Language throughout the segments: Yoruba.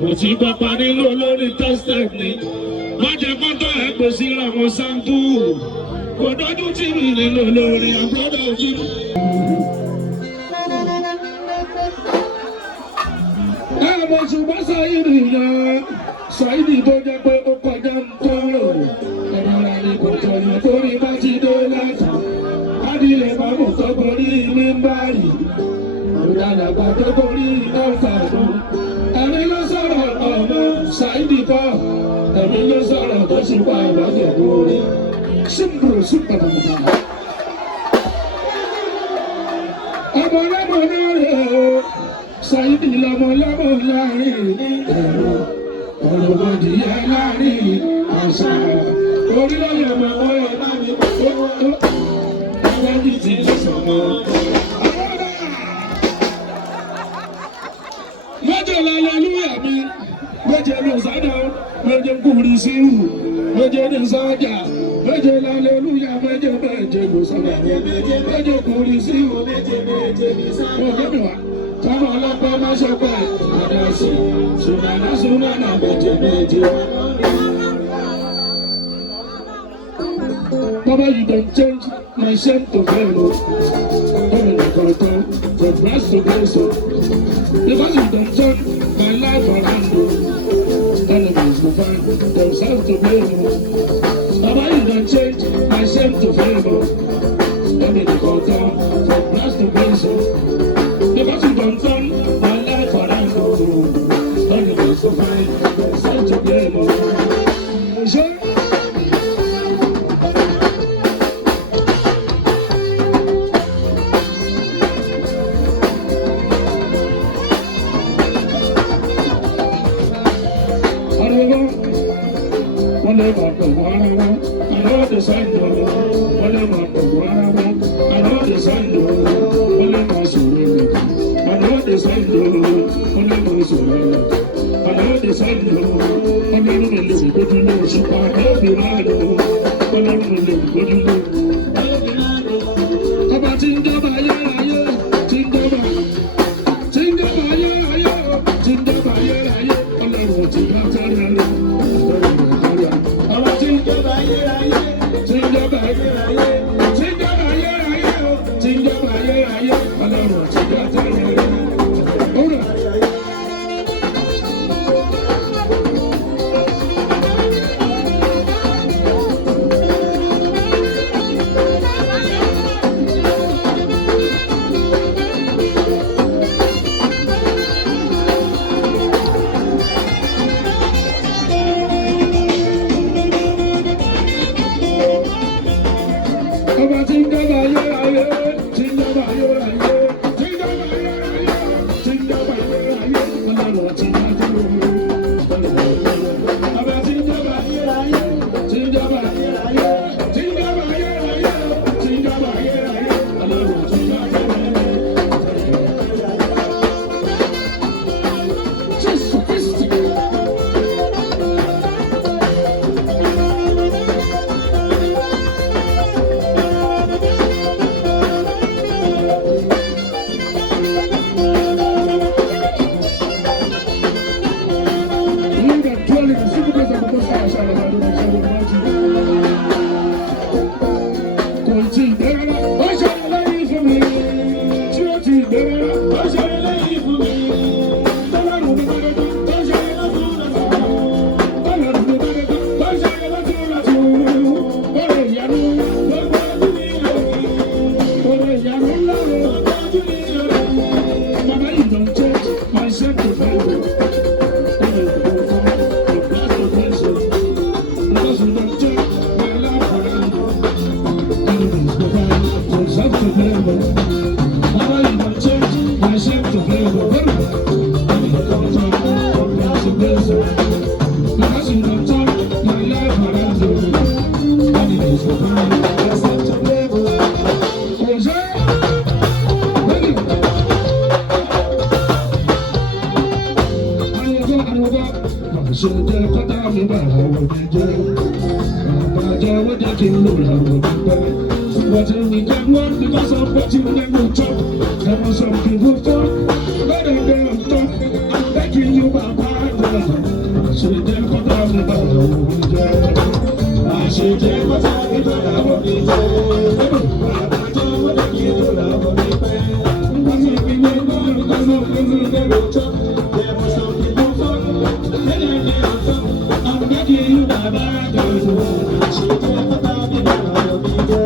kò tí pápá nílò lórí tested ni má jẹ́ kọ́tọ̀ ẹ̀ pè sí àwọn sáńtù kò dọ́jú tí mi nílò lórí àbúrò ojú. ẹ mo ṣùgbọ́n Saheed yẹn Saheed tó jẹ́ pé ó kọjá ń tọrọ ẹ̀rọ ni kò tọ̀nà torí bá ti dé láti adìyẹ máa mú tó borí ní báyìí ìdàgbà tó borí ọ̀tà tó ẹ̀mí ló sọ̀rọ̀ ọ̀nà Saheed kọ́ ẹ̀mí ló sọ̀rọ̀ tó sì pa ìwádìí lórí símbùrù sí pàtàkì. ọmọ lọ́mọ náà rẹ̀ o Saheed lọ́mọ lọ́mọ láàrin ẹ̀rọ ọ̀rọ̀mọdìyẹ láàrin àṣà orílẹ̀-èdè ọmọ ọ̀rọ̀ náà ní ọ̀rọ̀ ti sọ̀mọ́. méje lálẹ́lúyà mi méje ló sádà méje kúrì síhù méje ní sọ́jà méje lálẹ́lúyà méje méje ló sádà méje kúrì síhù méje ní sọ́jà. Kọ́mọ ọlọ́pàá má ṣe pẹ́ àdásí sùnànà méje. Baba, you don't change my shame to fame. From grass to grace. Because you don't turn my life around. Enemies will find themselves to blame. Baba, you don't change my shame to fame. From grass to grace. Because you don't turn my life around. Enemies will find themselves to blame. But we get one because of what you never talk. There was some people talk, but they don't talk. I'm begging you, Baba. àṣejẹ́ kọ́tà mi bàrà omi jẹ́. Àṣejẹ́ kọ́tà mi bàrà omi jẹ́. Bàbá tó wọlé kí ló rà omi pẹ́. Wọ́n ti fi ní lọ́rùn kọ́sọ́ fún mi lẹ́rù tó. Yẹ̀wò sọ fi mú fún mi. Lẹ́yìn ní ọ̀tọ́, àwọn méjì yóò bàbá àjọyọ̀. Àṣejẹ́ kọ́tà mi bàrà omi jẹ́.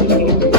Thank you.